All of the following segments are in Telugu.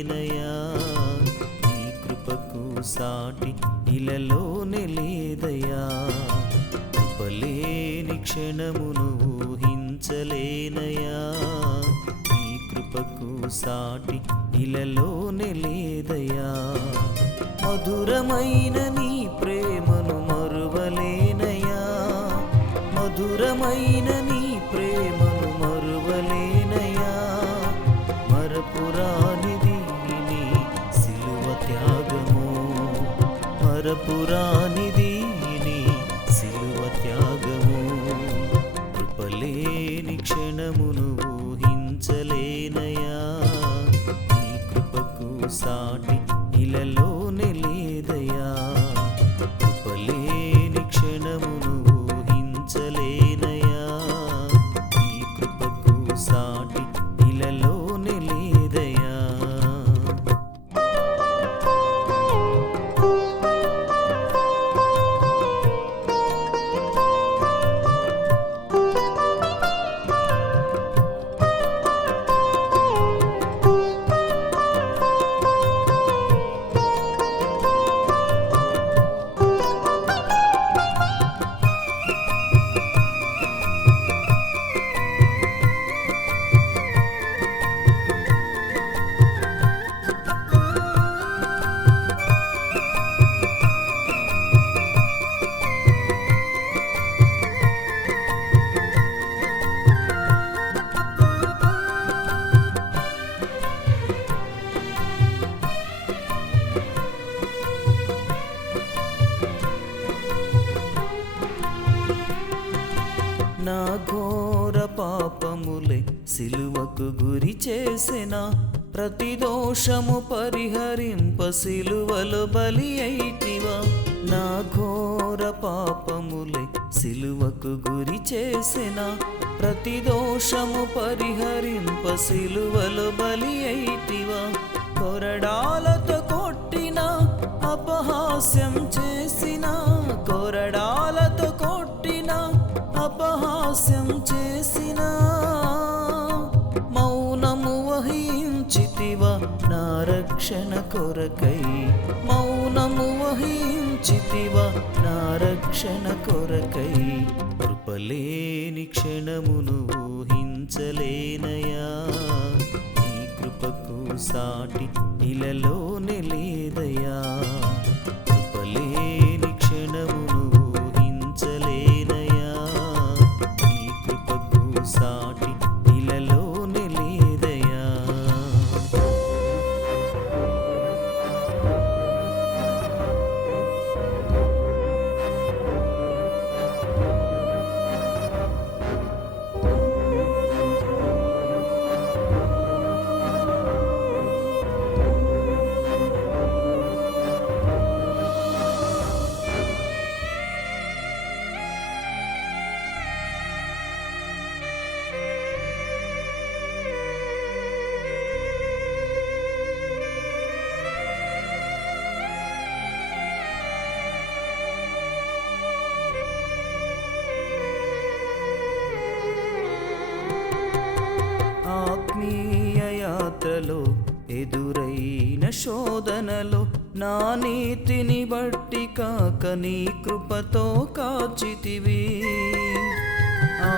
ఊహించలేనయా నీ కృపకు సాటి ఇలలోనే లేదయా కృపలేని క్షణమును ఊహించలేనయా? నీ కృపకు సాటి ఇలలోనే లేదయా మధురమైన నీ ప్రేమను మరువలేనయా? మధురమైన నీ మరపురానిది నీ సిలువ త్యాగము. కృపలేని క్షణమును ఊహించలేనయా. నీ కృపకు సాటి ఇలలోనే పాపములే సిలువకు గురి చేసిన ప్రతి దోషము పరిహరింప సిలువలు బలి అయితివా? నా ఘోర పాపములే సిలువకు గురి చేసిన ప్రతి దోషము పరిహరింప సిలువలు బలి అయితివా? కొరడాలతో కొట్టిన అపహాస్యం చేసిన హాస్యం చేసిన మౌనము వహించితివా నా రక్షణ కొరకై. మౌనము వహించితివా నా రక్షణ కొరకై. కృపలేని క్షణమును ఊహించలేనయా. నీ కృపకు సాటి ఇలలోనే లేదయా. బాధలో ఎదురైన శోధనలో నా నీతిని బట్టి కాక నీ కృపతో కాచితివి.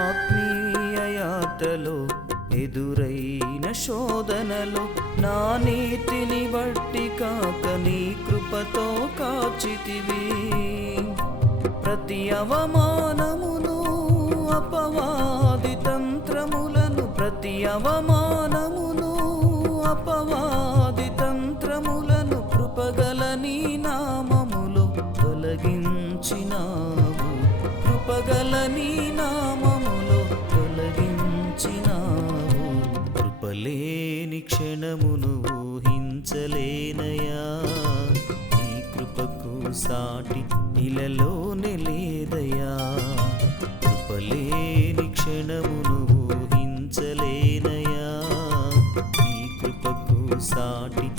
ఆత్మీయ యాత్రలో ఎదురైన శోధనలో నా నీతిని బట్టి కాక నీ కృపతో కాచితివి. ప్రతి అవమానమును అపవాది తంత్రములను ప్రతి అవమాన కృపగల నీ నామములో తొలగించినావు. కృపలేని క్షణమును ఊహించలేనయా. నీ కృపకు సాటి ఇలలోనే లేదయా. కృపలేని క్షణమును ఊహించలేనయా. నీ కృపకు సాటి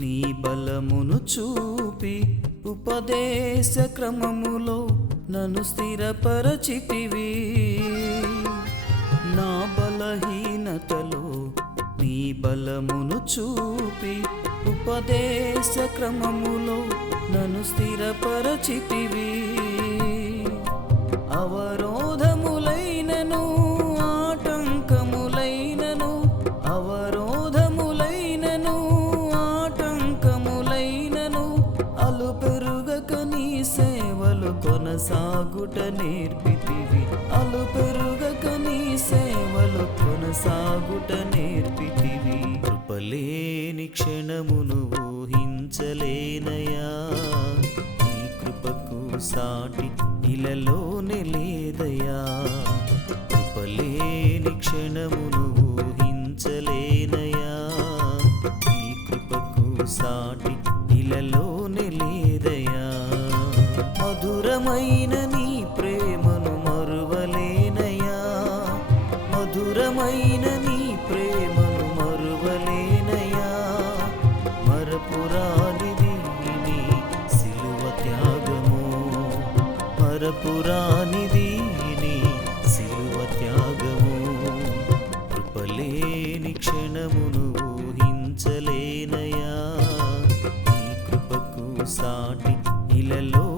నీ బలమును చూపి ఉపదేశ క్రమములో నన్ను స్థిరపరచితివి. నా బలహీనతలో నీ బలమును చూపి ఉపదేశ క్రమములో నన్ను స్థిరపరచితివి. అవరో కొనసాగుట నేర్పితివి. అలు పెరుగక నీ సేవలు కొనసాగుట నేర్పితివి. కృపలేని క్షణమును ఊహించలేనయా. నీ కృపకు సాటి ఇలలోనే లేదయా. కృపలేని క్షణమును ఊహించలేనయా. నీ కృపకు సాటి ఇలలోనే మధురమైన నీ ప్రేమను మరువలేనయా మధురమైన నీ ప్రేమను మరువలేనయా మరపురానిది నీ సిలువ త్యాగము. మరపురానిది నీ సిలువ త్యాగము. కృపలేని క్షణమును ఊహించలేనయా నీ కృపకు సాటి ఇలలో